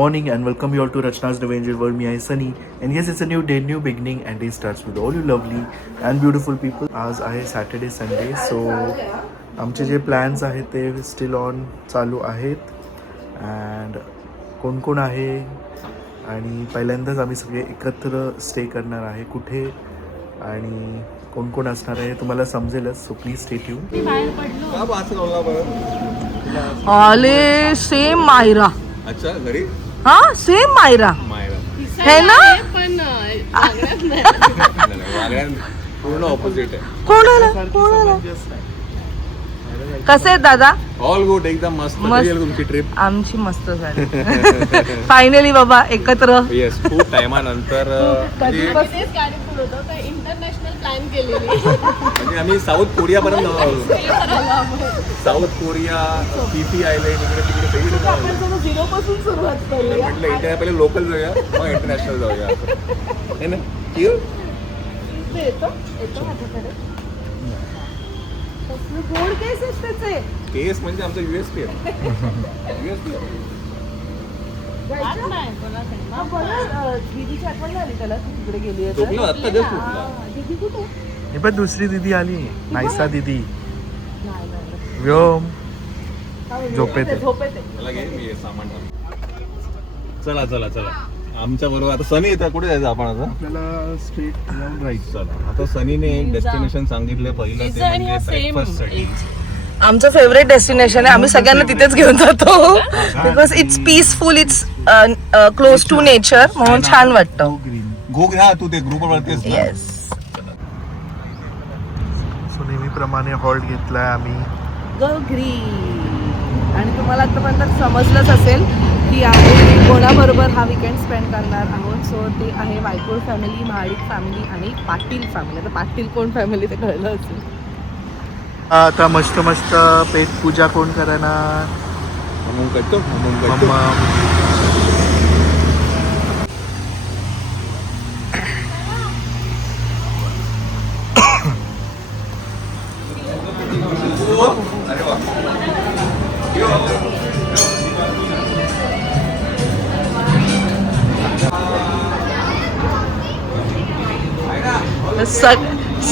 morning and welcome you all to Rachna's Adventure World. Me, I Sunny, and yes, it's a new day, new beginning, and day starts with all you lovely and beautiful people. आज आहे Saturday Sunday, so आमचे जे plans आहेत ते still on चालू आहेत. And कोण कोण आहे आणि पहिल्यांदाच आम्ही सगळे एकत्र स्टे करणार आहे कुठे आणि कोण कोण असणार आहे तुम्हाला समजेलच, सो प्लीज स्टे ट्यून. आले सेम मायरा. अच्छा घरी हा सेम मायरा है ना, पण पूर्ण ऑपोजिट आहे. कोणाला कसे आहेत दादा? ऑल गुड, एकदम मस्त. तुमची ट्रिप आमची मस्त झाली फायनली बाबा एकत्र. येस, खूप टायमानंतर इंटरनॅशनल प्लॅन केलेली. म्हणजे आम्ही साऊथ कोरिया पर्यंत जाऊन आलो. साऊथ कोरिया, पीपी आयलँड, इकडे तिकडे सगळीकडे झिरो पासून सुरुवात करूया. म्हटलं इंडिया पहिले लोकल जाऊया मग इंटरनॅशनल जाऊया हे ना. येतो माझ्याकडे गोड केस आहेत त्याचे. केस म्हणजे आमचं युएसपी आहे. युएसपी दीदीची आठवण झाली त्याला, तू तिकडे गेली आहे झोपलो आत्ता जस्ट उठला. दीदी कुठे? हे पण दुसरी दीदी आली, नायसा दीदी. व्योम झोपेत आहे. मला घे, मी सामान टाकतो. चला चला चला आमच्या बरोबर आता सनी येतं. कुठे जायचं आपण आता? आपल्याला स्ट्रेट जाऊन राहायचं. चला आता सनीने एक डेस्टिनेशन सांगितलं पहिलं, ते म्हणजे ब्रेकफास्ट साठी. आमचं फेवरेट डेस्टिनेशन आहे. आम्ही सगळ्यांना तिथेच घेऊन जातो because it's peaceful, it's close to nature, म्हणून छान वाटतं. गो घ्या तू, ते ग्रुप वरतीच ना. येस. सो नेहमीप्रमाणे हॉल्ट घेतलाय आम्ही. गगरी. आणि तुम्हाला आतापर्यंत समजलंच असेल की आम्ही कोणाबरोबर हा विकेंड स्पेंड करणार आहोत. सो ते आहे वायकोळ फॅमिली, महाडिक फॅमिली आणि पाटील फॅमिली. आता पाटील कोण फॅमिली ते कळलं असेल. आता मस्त मस्त पेट पूजा कोण करणार? मग करतो मम्मा.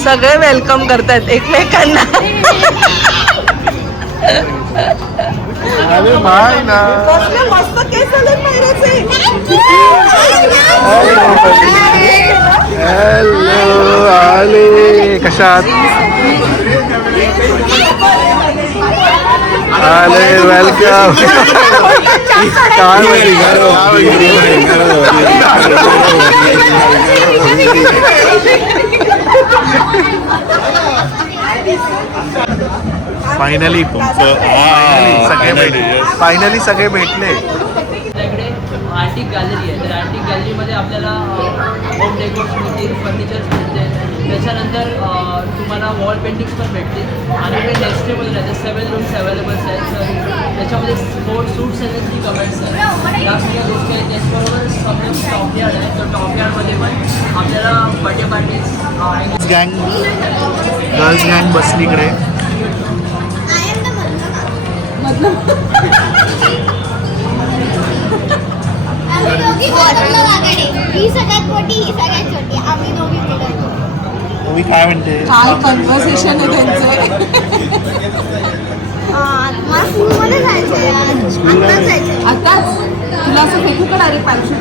सगळे वेलकम करतात एकमेकांना. अरे बाय ना. मस्त केस आले महिन्याचे. हॅलो आले, कशात आले? वेलकम. फायनली फायनली सगळे भेटले. आपल्याकडे आर्टिक गॅलरी आहे. तर आर्टिक गॅलरीमध्ये आपल्याला होम डेकोर्स मिळतील, फर्निचर्स मिळते, त्याच्यानंतर तुम्हाला वॉल पेंटिंग्स पण भेटतील. आणि ते नेक्स्टेबल राहते. 7 रूम्स अवेलेबल्स आहेत. तर त्याच्यामध्ये स्पोर्ट सूट्स आहेत, 3 कमेंट्स आहेत, या सगळ्या गोष्टी आहेत. त्याचबरोबर आपलं टॉप यार्ड आहे. तर टॉप यार्डमध्ये पण आपल्याला बर्थडे पार्टीज, गँग, गर्ल्स गँग बसली इकडे. मी काय म्हणते, काय कन्व्हर्सेशन आहे त्यांचं. आताच तुला असं फेकू का डायरेक्ट पॅराशूट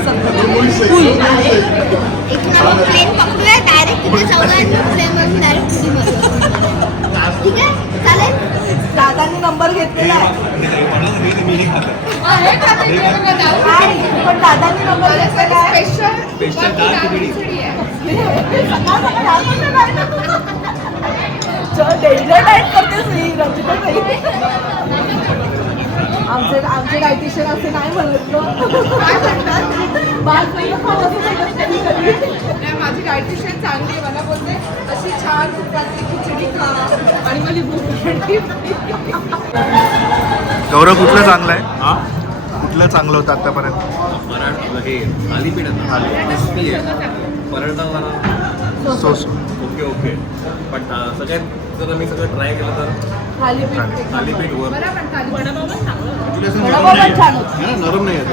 दादांनी नंबर घेतलेला आहे. पण दादांनी नंबर घेतलेला आहे. डेंजर डाएट करतेस मी रचिता. आमचे डायटिशियन असे नाही म्हणत. माझी डायटिशियन चांगली आहे. मला बोलते अशी छान तुपातली खिचडी खा आणि मला भूक. गौरव कुठलं चांगलं आहे? कुठलं चांगलं होतं आतापर्यंत? हे थालीपीठ आहे, paratha so so okay okay पण सगळ्यात जर मी सगळं ट्राय केलं तर थालीपीठ वर नरम नाही येत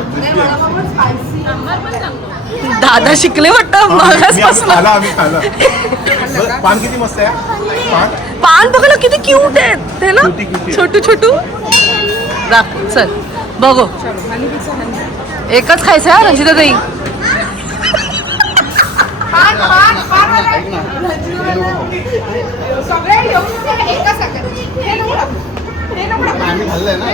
दादा शिकले वाटतं मागासपासून. आम्ही खाल्लं पान किती मस्त आहे पान पान बघायला किती क्यूट आहेत ते ना, छोटू छोटू. दाखव चल बघू. एकच खायचं हा रंजिता ताई. आम्ही खाल्लंय ना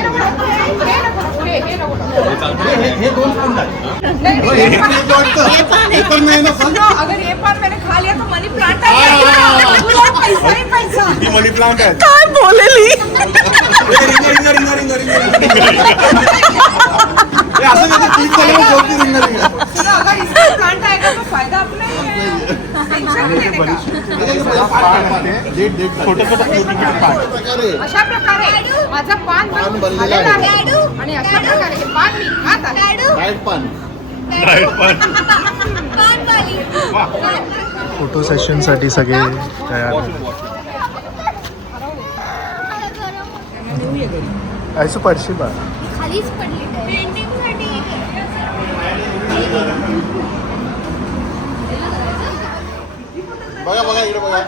मनी प्लांट आहे काय बोलेली. अशा प्रकारे माझं पान झालेलं आहे आणि अशा प्रकारे हे पान मी खात आहे. फोटो सेशनसाठी सगळे तयार. ऐसू पडशी बा खालीच पडली पेंटिंगसाठी. बघा बघा इकडे बघा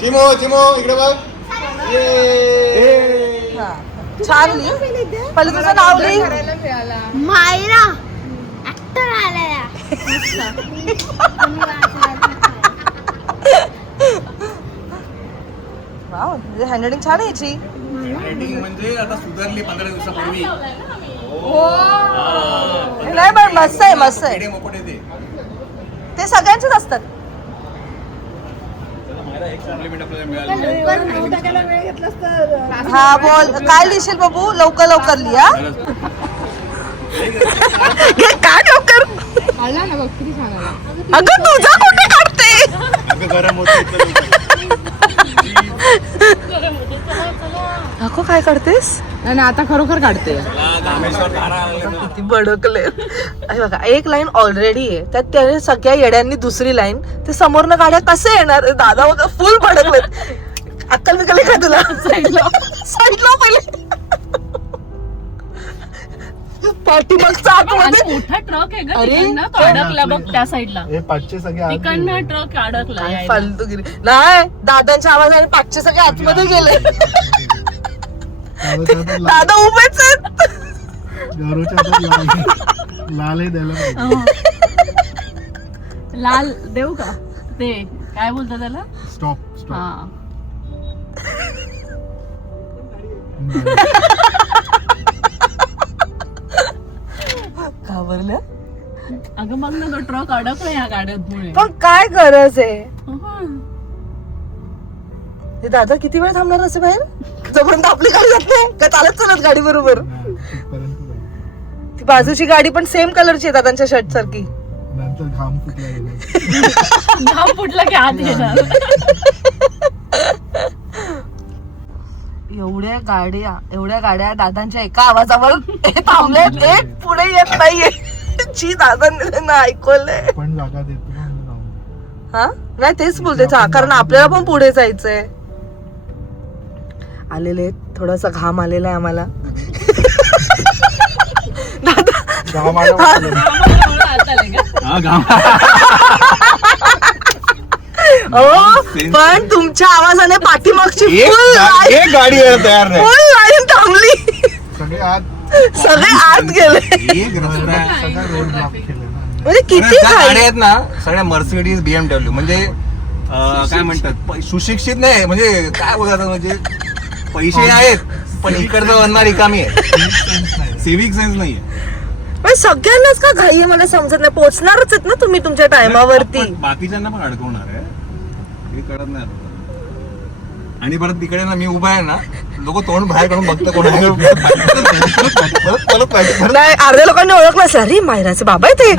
चिमो चिमो इकडे बघ छान लिह. पहिले तुझं नाव लिह. मायरा ऍक्टर आलाय. वाव, हँडरायटिंग छान आहे याची. म्हणजे आता सुधारली 15 दिवसापूर्वी नाही पण मस्त आहे मस्त आहे. मोकट येते ते सगळ्यांचेच असतात. एक कॉम्प्लिमेंट आपल्याला मिळालं. हा बोल काय लिहिशील बाबू. लवकर लवकर लिहा. काय लवकर. आला ना बघ किती छान आला. अगं तुझा कुठे काढते. गरम होते नको काय करतेस. आणि आता खरोखर काढते. किती बडकले. अरे बघा एक लाईन ऑलरेडी आहे त्यात त्याने सगळ्या येड्यांनी दुसरी लाईन ते समोरनं गाड्या कसे येणार. दादा बघा फुल भडकलेत. अक्कल बिकल काय तुला. साईडला पहिले पाठीमागचा आतमध्ये मोठा ट्रक आहे ग अरे, तिकडनं तो अडकला बघ त्या साईडला. हे पाचशे सगळे आत तिकडनं गेले. ट्रक अडकला काय यायला. फालतूगिरी. नाही दादांच्या आवाजाने पाचशे सगळे आतमध्ये गेले. दादा उभेच आहेत. गौरवच्या हातात लालही द्यायला पाहिजे. हो. लाल देऊ का ते काय बोलतात त्याला. Stop stop. हा घाबरल्या. अगं मग ना तो ट्रक अडकला या गाड्यांमुळे. पण काय गरज आहे. हा. हे दादा किती वेळ थांबणार असे बाहेर जोपर्यंत आपली गाडी जात नाही का. चालत गाडी बरोबर. तिथपर्यंत जाईल. ती बाजूची गाडी पण सेम कलरची आहे दादांच्या शर्ट सारखी. नंतर घाम फुटला गेला. घाम फुटला की आत येणार. एवढ्या गाड्या दादांच्या एका आवाजावर थांबल्यात. एक पुढे येत नाहीये. जी दादांनी त्यांना ऐकवलंय. पण जागा देतो ना म्हणून राहून. हा नाही तेच बोलते कारण आपल्याला पण पुढे जायचंय. आलेले थोडासा घाम आलेला आहे आम्हाला. दादा घाम आला म्हणून. हो पण तुमच्या आवाजाने पाठीमागची फुल एक गाडी यायला तयार नाही. लाईन थांबली. सगळे आत सगळे आत गेले. एक रस्ता आहे. सगळा रोड ब्लॉक केला ना. म्हणजे किती त्या घाई. गाड्या आहेत ना सगळ्या मर्सिडीज BMW म्हणजे काय म्हणतात सुशिक्षित नाही म्हणजे काय बोलतात म्हणजे पैसे आहेत पण इकडचं वरणार रिकामी आहे. सिव्हिक सेन्स नाहीये. पण सगळ्यांनाच का घाई आहे मला समजत नाही. पोहोचणारच आहेत ना तुम्ही तुमच्या टायमावरती. पण बाकीच्यांना पण अडकवणार आहे हे कळत नाही आता. आणि परत तिकडे ना मी उभा आहे ना लोक तोंड बाहेर काढून बघतं कोण आहे. परत नाही अर्ध्या लोकांनी ओळखलं असेल. अरे मायराचे बाबा आहे ते.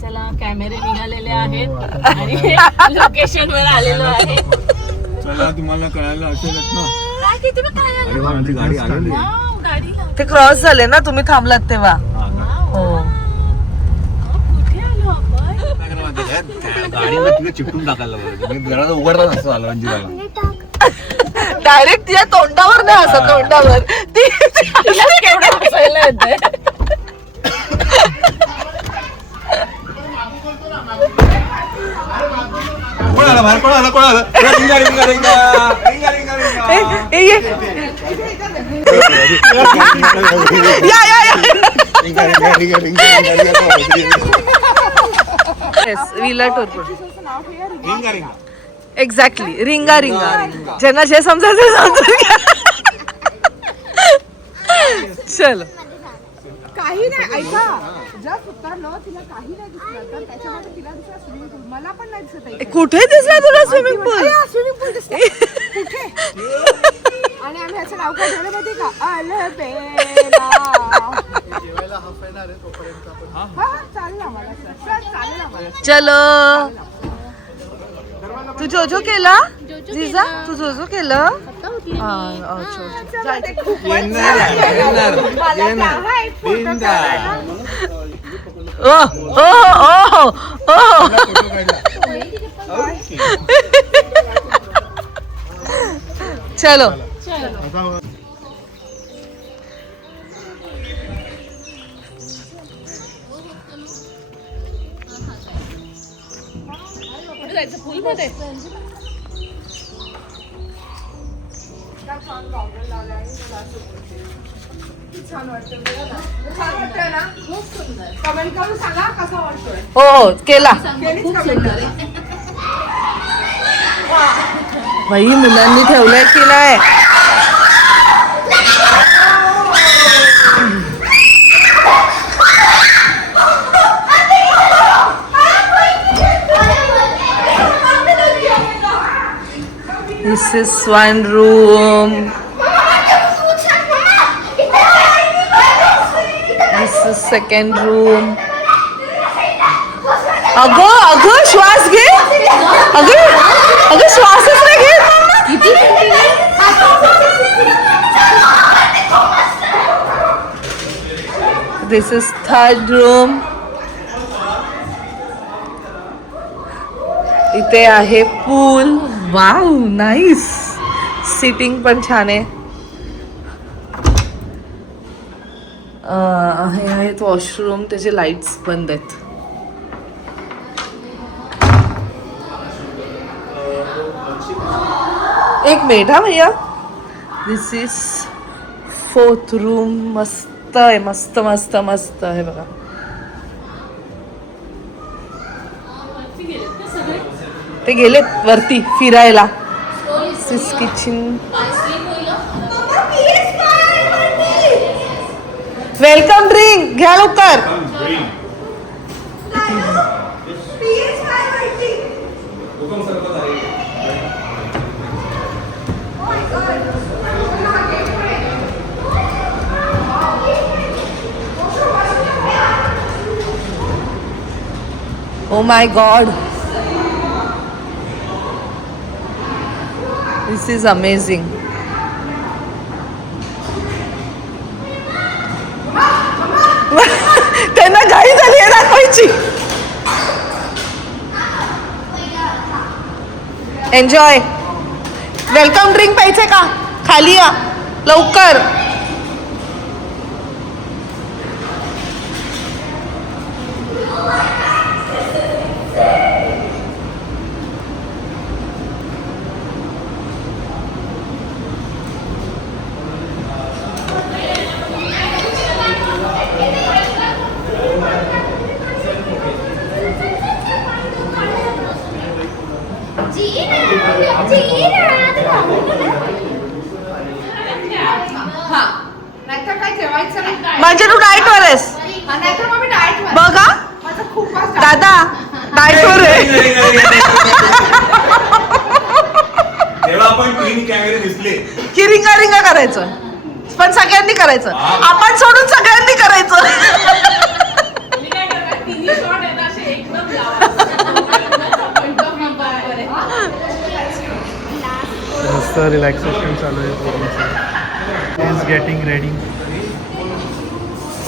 चला कॅमेरे निघालेले आहेत आणि लोकेशन वर आलेलो आहे. चला तुम्हाला कळायला असेलच ना. काय किती बघ काय आलं. अरे वा, आमची गाडी आलेली आहे. वाव, ते क्रॉस झाले ना तुम्ही थांबलात तेव्हा. हो गाडीला तिथे चिपटून टाकायला पाहिजे. उघडता नसतं आलं म्हणजे डायरेक्ट तिच्या तोंडावर नाही असं तोंडावर ती केवढं हसायला येते. कोणाला रिंगा रिंगा रिंगा रिंगा रिंगा रिंगा. ए, ये. या, या, या. रिंगा रिंगा रिंगा रिंगा रिंगा. Yes, विला टोरपूर. रिंगा रिंगा. एक्झॅक्टली रिंगा रिंगा. ज्यांना जे समजायचं समजून घ्या. चल काही नाही ऐका जर उतरलं तिला काही नाही दिसलं तर त्याच्यामध्ये तिला दिसला स्विमिंग पूल मला पण नाही दिसत आहे. कुठे दिसला तुला स्विमिंग पूल? स्विमिंग पूल दिसते कुठे आणि आम्ही याचं नाव काय ठेवलं माहिती का अलबेला. हा चालेल आम्हाला सर चालेल आम्हाला. चलो तू जोजो केला जिजा तू जोजो केलं हा, अच्छा, अच्छा. ते खूप येणार आहे, येणार आहे, मला येणार. सांगा एक फोटो बिंदा. ओ ओ ओ ओ चलो कमेंट करून सांगा कसा वाटतोय. हो हो केला बाई मुलांनी ठेवलंय की नाही. This is one room. This is second room. अगं अगं श्वास घे. अगं अगं श्वासच नाही घेत. This is third room. इथे आहे पूल. Wow nice. सिटिंग पण छान आहे. हे आहेत वॉशरूम त्याचे लाईट्स बंद आहेत. एक मिनिट हा भैया. दिस इज फोर्थ रूम. मस्त आहे मस्त मस्त मस्त आहे बघा. ते गेलेत वरती फिरायला. दिस किचन. वेलकम ड्रिंक घ्या लवकर. Oh my God. This is amazing. त्यांना घाई झाली आहे दाखवायची. एन्जॉय. वेलकम ड्रिंक प्यायचे का? खाली या लवकर. नाहीतर काय जेवायचं नाही. म्हणजे तू डाएट वर आहेस नाहीतर मग मी डाएट बघा. माझं खूपच दादा डाएट वर आहे. तेव्हा आपण 3 कॅमेरे दिसले की रिंगा रिंगा करायचं पण सगळ्यांनी करायचं. आपण सोडून सगळ्यांनी करायचं. मस्त रिलॅक्सेशन चालू आहे. Is getting ready.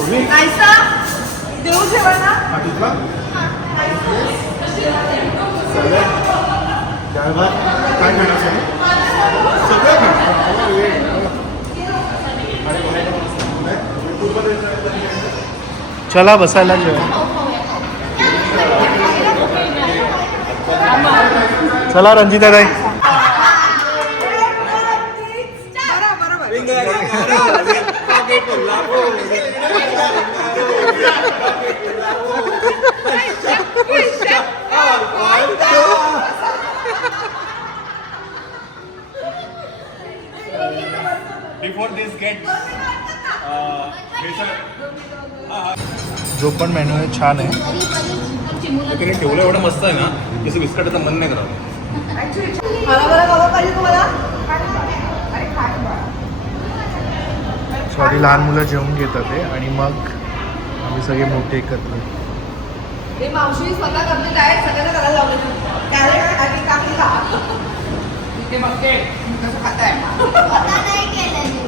देऊ जेवण ना. काय खाण्याचं चला बसायला जेवण. चला रंजिता ताई. Before this gets जो पण मेन्यू आहे छान आहे. तिने ठेवलं एवढं मस्त आहे ना, जसं बिस्किटाचं मन नाही करावं. सॉरी लहान मुलं जेवून घेतात ते आणि मग आम्ही सगळे मोठे एकत्र. हे मावशी स्वतः करते डाएट सगळ्यांना करायला लावले. कॅरेट आणि काकडीला ते बघते कसं खाताय. स्वतः नाही केलं मी.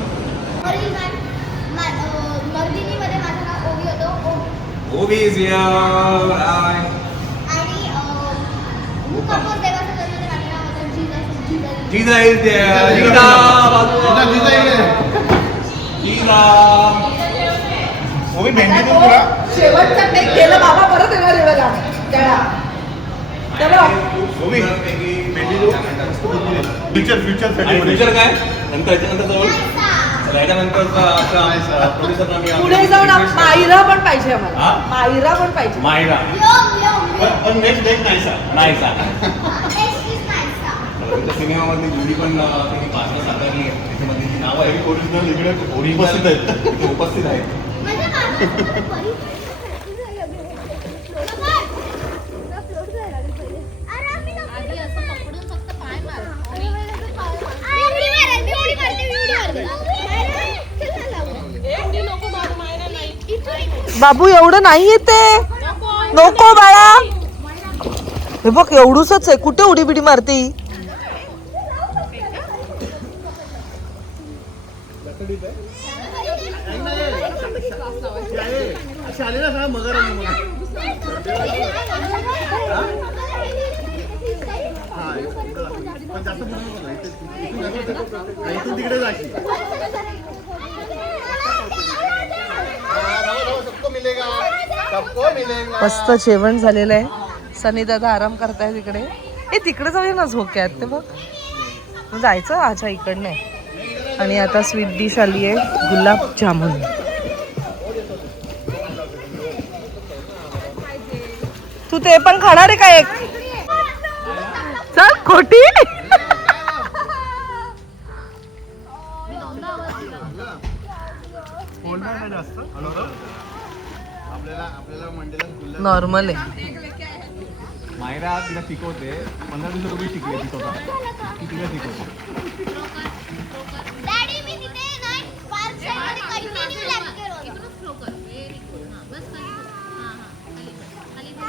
मर्दिनीमध्ये माझं नाव ओवी होतं. Obi is here. Hi. आणि मुकापूर देवाचं जन्म माझं नाव होतं जीजा. Jiza is there. Jiza. Jiza. ओवी भेंडी देऊ तुला. शेवटचा टेक गेलं बाबा परत येणार आहे बघा त्याला. ओवी भेंडी देऊ. फ्युचर आणि फ्युचर काय नंतर याच्यानंतर जवळ याच्यानंतर प्रोड्युसर पुढे जाऊन मायरा पण पाहिजे आम्हाला. हा? मायरा पण पाहिजे. मायरा पण नेक्स्ट नाही सांग. नाही तुमच्या सिनेमामधली जुडी पण त्यांनी पाचला साकारली आहे. त्याच्यामध्ये जी नावं आहे ओरिजिनल इकडे उपस्थित आहेत. इथे उपस्थित आहेत. बाबू एवढं नाही येते. नको बाळा. हे बघ एवढूसच आहे. कुठे उडी बिडी मारते. मस्त जेवण झालेलं आहे. सनी दादा आराम करताय तिकडे. हे तिकडे जाऊया ना झोक्यात. ते बघ जायचं अच्छा इकडनं. आणि आता स्वीट डिश आली आहे गुलाबजामुन. तू ते पण खाणार आहे का एक. चल खोटी. नॉर्मल आहे. मायरा तिला शिकवते 15 दिवसापूर्वी शिकली ती स्वतः. ती तिला शिकवते. डॅडी मी तिथे नाही पार्क मध्ये कंटिन्यू लेक्चर होता.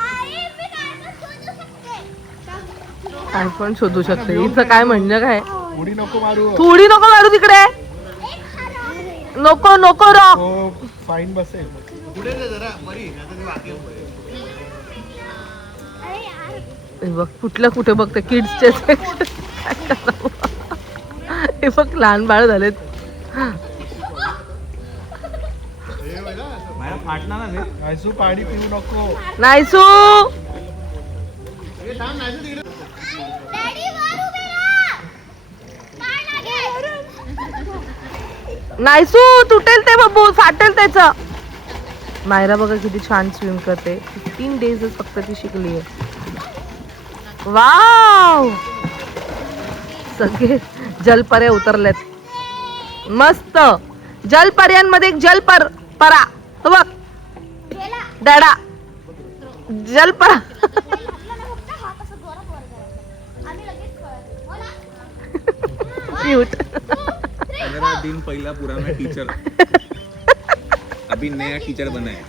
आई मी काय शोधू शकते. काय पण शोधू शकते. इथं काय म्हणणं काय. उडी नको मारू. थोडी नको मारू तिकडे. नको नको रॉक. हो फाईन बसेल. पुढे जरा बरी. हे बघ कुठल्या कुठे बघते किड्सचे. हे बघ लहान बाळ झालेत. मायरा फाटणार ना रे. नायसू पाणी पिऊ नको. नायसू डॅडी वर उभे राहा. पाय लागेल. नायसू तुटेल ते बब्बू. फाटेल त्याचं. मायरा बघा किती छान स्विम करते. 15 डेज फक्त ती शिकली आहे. वाव सगळे जलपऱ्या उतरल्यात. मस्त. जलपर्यांमध्ये एक परा तो बघ. डॅडा जलपरा. क्यूट. 15 दिन पहला पुराना टीचर अभी नया टीचर बना है.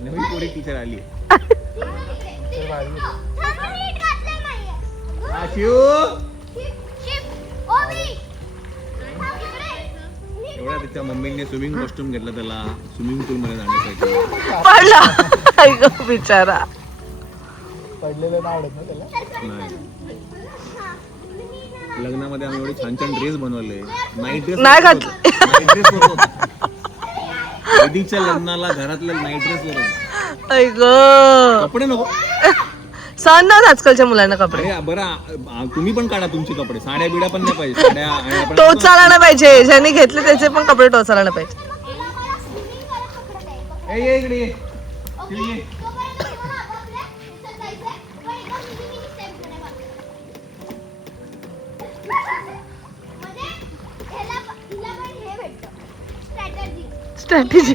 नवी कोरी टीचर आली. एवढ्या त्याच्या मम्मीने स्विमिंग कॉस्ट्युम घेतला त्याला स्विमिंग पूल मध्ये जाण्यासाठी. पडला ऐक बिचारा. पडलेलं नाही आवडत ना त्याला. नाही लग्नामध्ये आम्ही एवढे छान छान ड्रेस बनवले. नाईट ड्रेस नाही घातले. नाईट ड्रेस दीदीच्या लग्नाला घरातल्या नाईट ड्रेस वर ऐक कपडे नको. सहन नाही आजकालच्या मुलांना कपडे. अरे बरं तुम्ही पण काढा तुमचे कपडे. साड्या बिड्या पण नाही पाहिजे. साड्या आणि आपण टोचायला नाही पाहिजे. ज्यांनी घेतले त्याचे पण कपडे टोचायला नाही पाहिजे. ये इकडे ये. ओके तोपर्यंत तुम्हाला आपापल्या ह्याच्यात जायचंय. पण एका मिनी स्टेप कडे बघा. म्हणजे ह्याला हिला पण हे भेटतं स्ट्रॅटेजी. स्ट्रॅटेजी.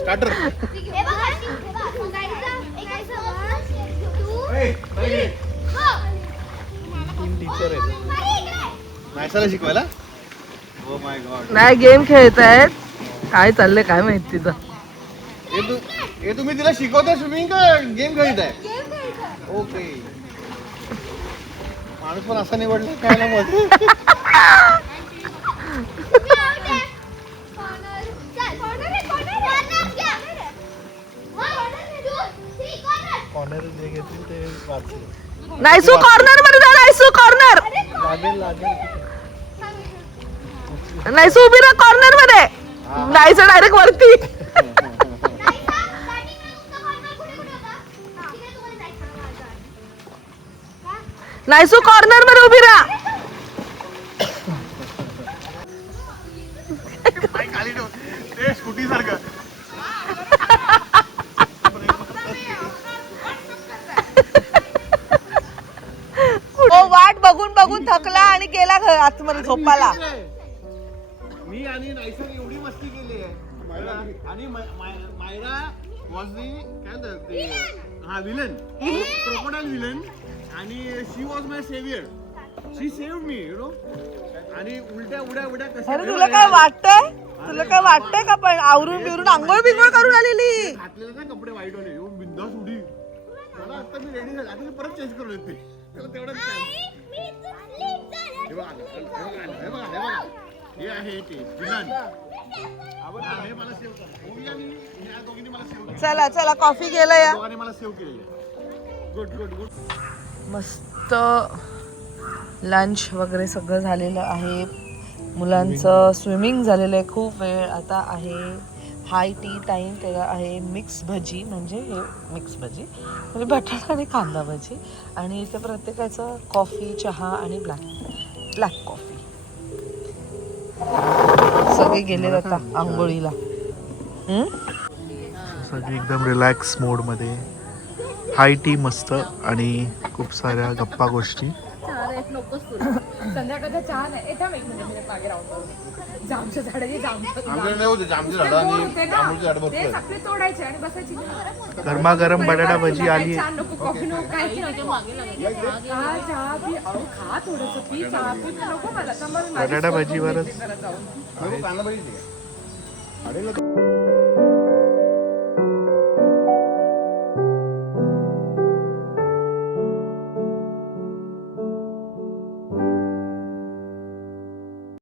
स्टार्टर. हे बघा हे बघा सांगायचं एक असं ए, पहिले. तीन टीचर आहेत नायसाला शिकवायला. Oh my God. नाही गेम खेळतायत. काय चाललंय काय माहिती तिथं. हे तुम्ही तिला शिकवताय स्विमिंग का गेम खेळत आहे? ओके. माणूस पण असा निवडला काय ना मग. कॉर्नर जे घेतील ते वाचले. नायसू कॉर्नर मध्ये जा. नायसू कॉर्नर. लागेल लागेल. नायसू उभी राहा कॉर्नर मध्ये. नायसू डायरेक्ट वरती. नायसू कॉर्नर मध्ये उभी राहा. स्कूटी सारखं. वाट बघून बघून थकला आणि गेला घर आतमध्ये झोपाला. मी आणि नायसर एवढी मस्ती केली आहे. आणि मायरा वॉज दी काय म्हणतात हा विलन क्रोकोडाईल विलन आणि she was my saviour. She saved me you know. आणि उलट्या उड्या उड्या कशा. अरे तुला काय वाटतंय? तुला काय वाटतंय का पण आवरून बिरून आंघोळ बिंघोळ करून आलेली. घातलेले ना कपडे वाईट होणे येऊन बिंदास उडी. मला आता मी रेडी झाले. आता मी परत चेंज करून येते. त्याला तेवढंच हे बघा हे बघा हे बघा हे आहे ते विलन. हे मला सेव्ह करा. ओवी आणि या दोघींनी मला सेव्ह केलं. चला चला कॉफी गेला या. दोघांनी मला सेव्ह केलेलं. Good good good. मस्त लंच वगैरे सगळं झालेलं आहे. मुलांचं स्विमिंग झालेलं आहे खूप वेळ. आता आहे हाय टी टाईम. त्याला आहे मिक्स भजी. म्हणजे हे मिक्स भजी म्हणजे बटाटा आणि कांदा भजी. आणि इथे प्रत्येकाचं कॉफी चहा आणि ब्लॅक कॉफी. सगळे गेले आता आंघोळीला. सगळी एकदम रिलॅक्स मोडमध्ये. हाय टी मस्त आणि खूप साऱ्या गप्पा गोष्टी. संध्याकाळचा चहा नाही. थांब एक मिनिट मागे राहून जामच्या झाडाची आमच्याकडे नाही होते जामचे झाडं आणि जांभूळचे झाडं भरपूर आहेत. आपले तोडायचे आणि बसायची. गरमागरम बटाटा भजी आली. चहा नको कॉफी नको काय चहा पी. अहो खा थोडंसं पी. चहा पी नको मला. बटाटा भजीवरच कांदा भजी